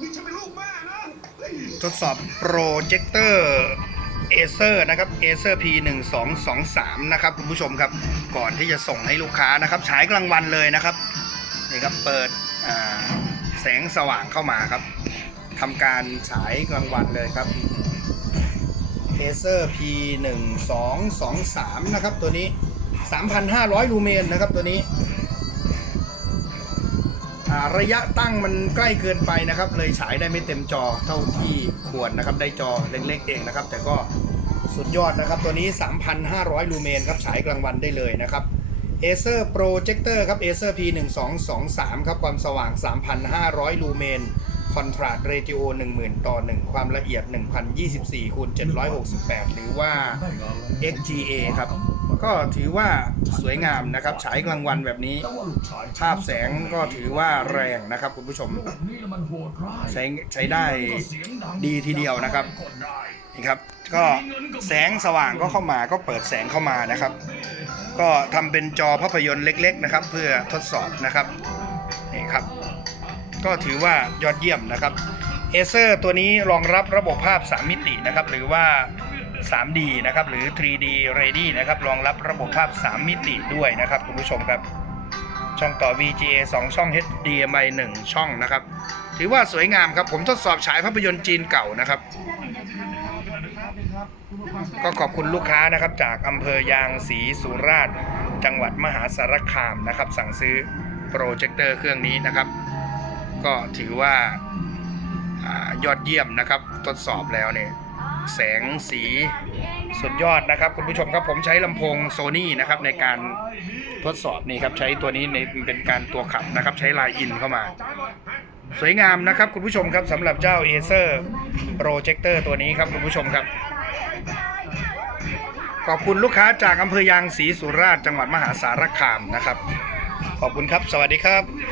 นี่ฉันเป็นลูกแม่นะทดสอบโปรเจคเตอร์เอเซอร์นะครับเอเซอร์ P 1 2 2 3นะครับคุณผู้ชมครับ ก่อนที่จะส่งให้ลูกค้านะครับฉายกลางวันเลยนะครับนี่ครับเปิดแสงสว่างเข้ามาครับทำการฉายกลางวันเลยครับเอเซอร์ P 1 2 2 3นะครับตัวนี้ 3,500 ลูเมนนะครับตัวนี้ ระยะตั้งมันใกล้เกินไปนะครับ เลยฉายได้ไม่เต็มจอเท่าที่ควรนะครับ ได้จอเล็กๆเองนะครับ แต่ก็สุดยอดนะครับ ตัวนี้ 3,500 ลูเมนครับฉายกลางวันได้เลยนะครับ Acer Projector ครับ Acer P1223 ครับความสว่าง 3,500 ลูเมน Contrast Ratio 10,000 ต่อ 1 ความละเอียด 1,024คูณ768 หรือว่า XGA ครับ ก็ถือว่าสวยงามนะครับ ฉายกลางวันแบบนี้ ภาพแสงก็ถือว่าแรงนะครับ คุณผู้ชม ใช้ใช้ได้ดีทีเดียวนะครับนี่ครับ ก็แสงสว่างก็เข้ามาก็เปิดแสงเข้ามานะครับ ก็ทำเป็นจอภาพยนตร์เล็ก ๆ นะครับ เพื่อทดสอบนะครับนี่ครับ ก็ถือว่ายอดเยี่ยมนะครับเอเซอร์ตัวนี้รองรับระบบภาพ 3 มิตินะครับ หรือว่า 3D นะครับหรือ 3D Ready นะครับรองรับระบบภาพ 3 มิติด้วยนะครับคุณผู้ชมครับ ช่องต่อ VGA 2 ช่อง HDMI 1 ช่องนะครับ ถือว่าสวยงามครับ ผมทดสอบฉายภาพยนตร์จีนเก่านะครับก็ขอบคุณลูกค้านะครับจากอำเภอยางศรีสุราษฎร์จังหวัดมหาสารคามนะครับ สั่งซื้อโปรเจคเตอร์เครื่องนี้นะครับ ก็ถือว่าอายอดเยี่ยมนะครับ ทดสอบแล้วเนี่ย แสงสีสุดยอดนะครับ คุณผู้ชมครับผมใช้ลำโพงโซนี่นะครับในการทดสอบนี่ครับใช้ตัวนี้ในเป็นการตัวขับนะครับ ใช้ลายอินเข้ามา สวยงามนะครับคุณผู้ชมครับสำหรับเจ้า Acer Projector ตัวนี้ครับคุณผู้ชมครับ ขอบคุณลูกค้าจากอำเภอยางศรีสุราษฎร์จังหวัดมหาสารคามนะครับ ขอบคุณครับ สวัสดีครับ